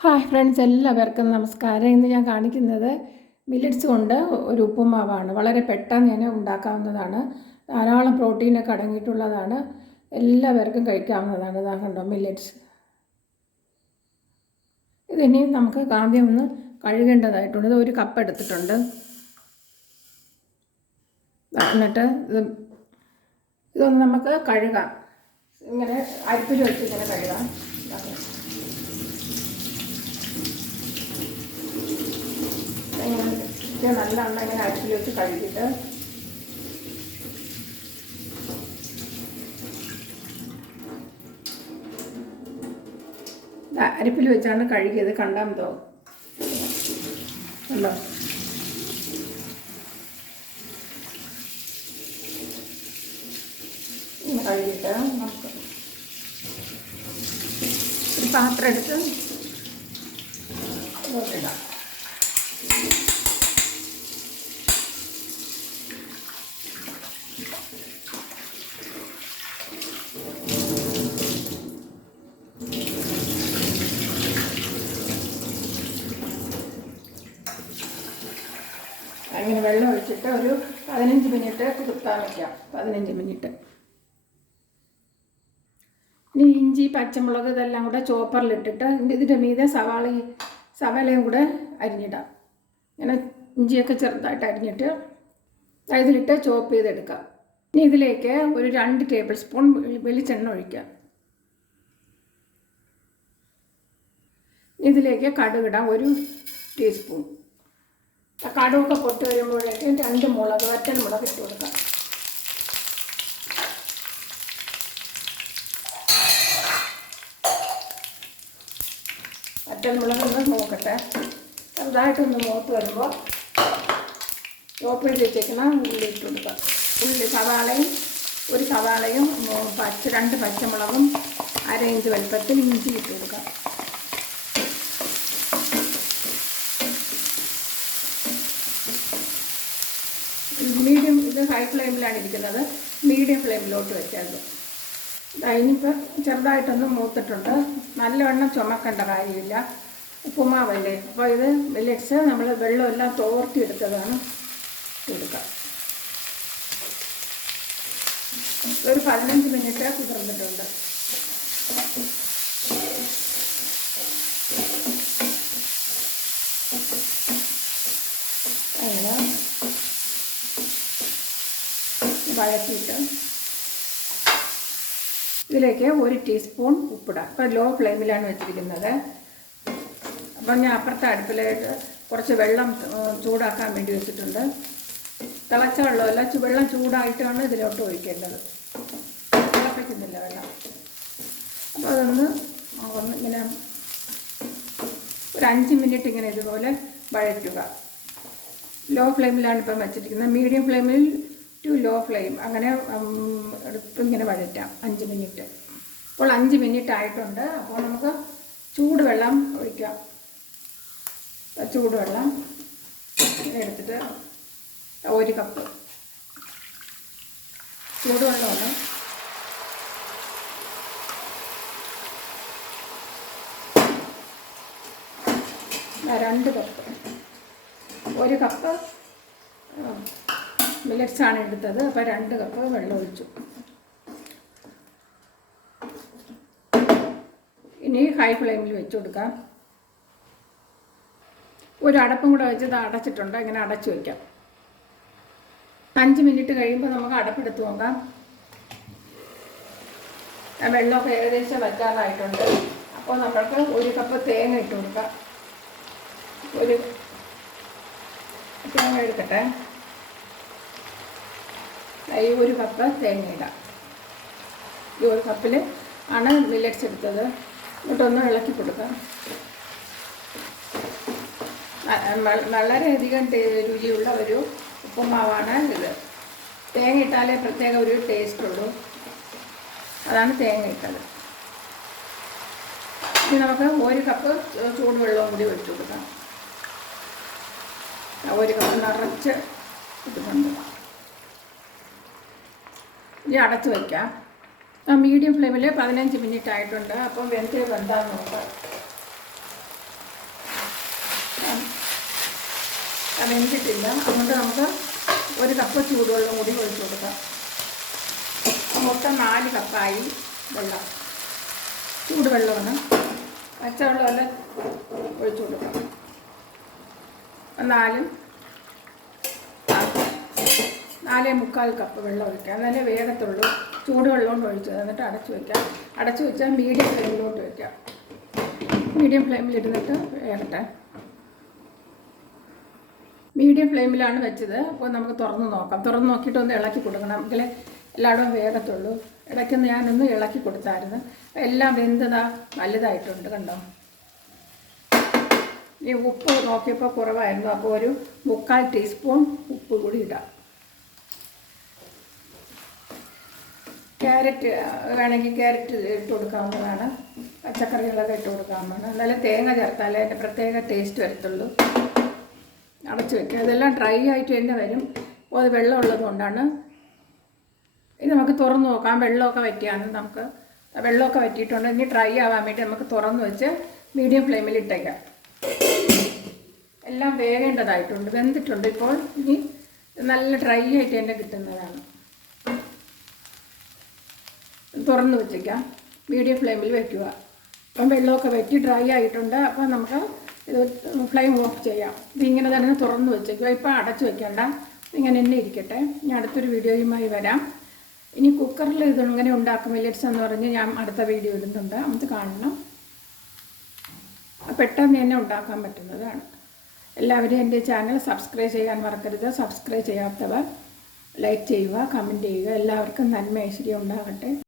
Hi friends എല്ലാവർക്കും നമസ്കാരം. ഇന്ന് ഞാൻ കാണിക്കുന്നത് മില്ലറ്റ്സ് കൊണ്ട് ഒരു ഉപ്പുമാവാണ്. വളരെ പെട്ടെന്ന് തന്നെ ഉണ്ടാക്കാവുന്നതാണ്. ധാരാളം പ്രോട്ടീനൊക്കെ അടങ്ങിയിട്ടുള്ളതാണ്. എല്ലാവർക്കും കഴിക്കാവുന്നതാണ്. ഇതാ കണ്ടോ മില്ലറ്റ്സ്. ഇതിനെയും നമുക്ക് ആദ്യം ഒന്ന് കഴുകേണ്ടതായിട്ടുണ്ട്. ഇത് ഒരു കപ്പ് എടുത്തിട്ടുണ്ട്. എന്നിട്ട് ഇത് ഇതൊന്ന് നമുക്ക് കഴുകാം. ഇങ്ങനെ അരിപ്പിൽ വെച്ച് ഇങ്ങനെ കഴുകാം ഇതാ. ഇങ്ങനെ ഇത് നല്ല എണ്ണ ഇങ്ങനെ അടുപ്പിൽ വെച്ച് കഴുകിയിട്ട് അരിപ്പിൽ വെച്ചാണ് കഴുകിയത്. കണ്ടാൽ മതോ അല്ലോ കഴുകിയിട്ട് പാത്രം എടുത്ത് ഇങ്ങോട്ടിടാം അങ്ങനെ വെള്ളം ഒഴിച്ചിട്ട് ഒരു പതിനഞ്ച് മിനിറ്റ് കുതിർത്താൻ വയ്ക്കാം പതിനഞ്ച് മിനിറ്റ്. ഇനി ഇഞ്ചി പച്ചമുളക് ഇതെല്ലാം കൂടെ ചോപ്പറിലിട്ടിട്ട് ഇതിന്റെ മീതെ സവാള സവാളയും കൂടെ അരിഞ്ഞിടാം. ഇങ്ങനെ ഇഞ്ചിയൊക്കെ ചെറുതായിട്ട് അരിഞ്ഞിട്ട് ഇതിലിട്ട് ചോപ്പ് ചെയ്തെടുക്കാം. ഇനി ഇതിലേക്ക് ഒരു രണ്ട് ടേബിൾ സ്പൂൺ വെളിച്ചെണ്ണ ഒഴിക്കാം. ഇതിലേക്ക് കടുകിടാം ഒരു ടീസ്പൂൺ. കടുവൊക്കെ പൊട്ടി വരുമ്പോഴേക്കും രണ്ട് മുളക് വറ്റൽ മുളക് ഇട്ട് കൊടുക്കാം. വറ്റൽ മുളക് ഒന്ന് നോക്കട്ടെ ചെറുതായിട്ടൊന്ന് മൂത്ത് വരുമ്പോൾ ചോപ്പ് വെച്ചേക്കുന്ന ഉള്ളി ഇട്ട് കൊടുക്കാം. ഉള്ളി സവാളയും ഒരു സവാളയും പച്ച രണ്ട് പച്ചമുളകും അര ഇഞ്ച് വലുപ്പത്തിൽ ഇഞ്ചി ഇട്ട് കൊടുക്കാം. മീഡിയം ഇത് ഹൈ ഫ്ലെയിമിലാണ് ഇരിക്കുന്നത്. മീഡിയം ഫ്ലെയിമിലോട്ട് വെച്ചത് അതിനിപ്പോൾ ചെറുതായിട്ടൊന്ന് മൂത്തിട്ടുണ്ട്. നല്ലവണ്ണം ചുമക്കേണ്ട കാര്യമില്ല. ഉപ്പുമാവല്ലേ? അപ്പോൾ ഇത് മില്ലറ്റ്സ് നമ്മൾ വെള്ളമെല്ലാം തോർത്തി എടുത്തതാണ് കൊടുക്കുക. ഒരു പതിനഞ്ച് മിനിറ്റ് കുതിർന്നിട്ടുണ്ട്. അങ്ങനെ വഴറ്റിയിട്ട് ഇതിലേക്ക് ഒരു ടീസ്പൂൺ ഉപ്പിടാം. ഇപ്പം ലോ ഫ്ലെയിമിലാണ് വെച്ചിരിക്കുന്നത്. അപ്പം ഞാൻ അപ്പുറത്തെ അടുപ്പിലേക്ക് കുറച്ച് വെള്ളം ചൂടാക്കാൻ വേണ്ടി വെച്ചിട്ടുണ്ട്. തിളച്ച വെള്ളമല്ല വെള്ളം ചൂടായിട്ടാണ് ഇതിലോട്ട് ഒഴിക്കേണ്ടത്. തിളപ്പിക്കുന്നില്ല വെള്ളം. അപ്പോൾ അതൊന്ന് ഒന്ന് ഇങ്ങനെ ഒരു അഞ്ച് മിനിറ്റ് ഇങ്ങനെ ഇതുപോലെ വഴറ്റുക. ലോ ഫ്ലെയിമിലാണ് ഇപ്പം വെച്ചിരിക്കുന്നത്. മീഡിയം ഫ്ലെയിമിൽ ടു ലോ ഫ്ലെയിം അങ്ങനെ ഇങ്ങനെ വഴറ്റാം. അഞ്ച് മിനിറ്റ്. അപ്പോൾ അഞ്ച് മിനിറ്റ് ആയിട്ടുണ്ട്. അപ്പോൾ നമുക്ക് ചൂടുവെള്ളം ഒഴിക്കാം. ചൂടുവെള്ളം എടുത്തിട്ട് ഒരു കപ്പ്. ചൂടുവെള്ളമാണ്. രണ്ട് കപ്പ്. ഒരു കപ്പ് മില്ലറ്റ്സ് ആണ് എടുത്തത്. അപ്പോൾ രണ്ട് കപ്പ് വെള്ളം ഒഴിച്ചു. ഇനി ഹൈ ഫ്ലെയിമിൽ വെച്ച് കൊടുക്കാം. ഒരു അടപ്പും കൂടെ വെച്ച് അടച്ചിട്ടുണ്ട്. ഇങ്ങനെ അടച്ചു വയ്ക്കാം അഞ്ച് മിനിറ്റ് കഴിയുമ്പോൾ നമുക്ക് അടപ്പെടുത്ത് നോക്കാം. വെള്ളമൊക്കെ ഏകദേശം വറ്റാറായിട്ടുണ്ട്. അപ്പോൾ നമ്മൾക്ക് ഒരു കപ്പ് തേങ്ങ ഇട്ട് കൊടുക്കാം. ഒരു തേങ്ങ എടുക്കട്ടെ. ഈ ഒരു കപ്പ് തേങ്ങ ഈ ഒരു കപ്പിൽ ആണ് മില്ലറ്റ്സ് എടുത്തത്. എന്നിട്ടൊന്ന് ഇളക്കി കൊടുക്കാം. വളരെയധികം രുചിയുള്ള ഒരു ഉപ്പുമാവാണ് ഇത്. തേങ്ങ ഇട്ടാലേ പ്രത്യേക ഒരു ടേസ്റ്റ് ഉള്ളൂ. അതാണ് തേങ്ങ ഇട്ടത്. ഇനി നമുക്ക് ഒരു കപ്പ് ചൂടുവെള്ളവും കൂടി ഒഴിച്ചു കൊടുക്കാം. ഒരു കപ്പ് നിറച്ച് ഇടുന്നുണ്ട് ഇനി അടച്ച് വയ്ക്കാം ആ മീഡിയം ഫ്ലെയിമിൽ പതിനഞ്ച് മിനിറ്റ് ആയിട്ടുണ്ട്. അപ്പം വെന്ത് വെന്താന്ന് നോക്കാം വെന്തിട്ടില്ല. അതുകൊണ്ട് നമുക്ക് ഒരു കപ്പ് ചൂടുവെള്ളം കൂടി ഒഴിച്ചു കൊടുക്കാം. മൊത്തം നാല് കപ്പായി വെള്ളം. ചൂടുവെള്ളമാണ്. പച്ചവെള്ളമല്ല ഒഴിച്ചു കൊടുക്കാം. നാലും നാലേ മുക്കാൽ കപ്പ് വെള്ളം ഒഴിക്കാം എന്നാലേ വേഗത്തുള്ളൂ. ചൂടുവെള്ളം കൊണ്ട് ഒഴിച്ചു എന്നിട്ട് അടച്ചു വയ്ക്കാം അടച്ചു വെച്ചാൽ മീഡിയം ഫ്ലെയിമിലോട്ട് വയ്ക്കാം മീഡിയം ഫ്ലെയിമിൽ ഇരുന്നിട്ട് മീഡിയം ഫ്ലെയിമിലാണ് വെച്ചത്. അപ്പോൾ നമുക്ക് തുറന്ന് നോക്കാം. തുറന്ന് നോക്കിയിട്ട് ഒന്ന് ഇളക്കി കൊടുക്കണം. എങ്കിൽ എല്ലായിടവും വേഗത്തുള്ളൂ. ഇടയ്ക്കൊന്ന് ഞാനൊന്ന് ഇളക്കി കൊടുത്തായിരുന്നു. എല്ലാം വെന്തതാ. വലുതായിട്ടുണ്ട് കണ്ടോ. ഈ ഉപ്പ് നോക്കിയപ്പോൾ കുറവായിരുന്നു. അപ്പോൾ ഒരു മുക്കാൽ ടീസ്പൂൺ ഉപ്പ് കൂടി ഇടാം. ക്യാരറ്റ് വേണമെങ്കിൽ ക്യാരറ്റ് ഇട്ട് കൊടുക്കാവുന്നതാണ്. പച്ചക്കറികളൊക്കെ ഇട്ട് കൊടുക്കാവുന്നതാണ്. എന്നാലും തേങ്ങ ചേർത്താലേ അതിന്റെ പ്രത്യേക ടേസ്റ്റ് വരത്തുള്ളൂ. അടച്ച് വെക്കുക. ഇതെല്ലാം ഡ്രൈ ആയിട്ട് തന്നെ വരും. അപ്പോൾ അത് വെള്ളം ഉള്ളത് കൊണ്ടാണ്. ഇത് നമുക്ക് തുറന്ന് നോക്കാം. വെള്ളമൊക്കെ വറ്റിയാണ് നമുക്ക്. വെള്ളമൊക്കെ വറ്റിയിട്ടുണ്ട്. ഇനി ഡ്രൈ ആവാൻ വേണ്ടി നമുക്ക് തുറന്ന് വെച്ച് മീഡിയം ഫ്ലെയിമിൽ ഇട്ടേക്കാം. എല്ലാം വേകേണ്ടതായിട്ടുണ്ട്. വെന്തിട്ടുണ്ട് ഇപ്പോൾ. ഇനി നല്ല ഡ്രൈ ആയിട്ട് തന്നെ കിട്ടുന്നതാണ്. തുറന്ന് വെച്ചേക്കാം. മീഡിയം ഫ്ലെയിമിൽ വെക്കുക. അപ്പം വെള്ളമൊക്കെ വെറ്റി ഡ്രൈ ആയിട്ടുണ്ട്. അപ്പം നമുക്ക് ഇത് ഫ്ലെയിം ഓഫ് ചെയ്യാം. ഇതിങ്ങനെ തന്നെ തുറന്ന് വെച്ചേക്കുക ഇപ്പം അടച്ചു വെക്കണ്ട. ഇങ്ങനെ തന്നെ ഇരിക്കട്ടെ. ഞാൻ അടുത്തൊരു വീഡിയോയുമായി വരാം. ഇനി കുക്കറിൽ ഇത് ഇങ്ങനെ ഉണ്ടാക്കും? മില്ലറ്റ്സ് എന്ന് പറഞ്ഞ് ഞാൻ അടുത്ത വീഡിയോ ഇടുന്നുണ്ട്. അത് കാണണം. പെട്ടെന്ന് തന്നെ ഉണ്ടാക്കാൻ പറ്റുന്നതാണ്. എല്ലാവരും എന്റെ ചാനൽ സബ്സ്ക്രൈബ് ചെയ്യാൻ മറക്കരുത്. സബ്സ്ക്രൈബ് ചെയ്യാത്തവർ ലൈക്ക് ചെയ്യുക കമന്റ് ചെയ്യുക. എല്ലാവർക്കും നന്മ ഐശ്വര്യം ഉണ്ടാകട്ടെ.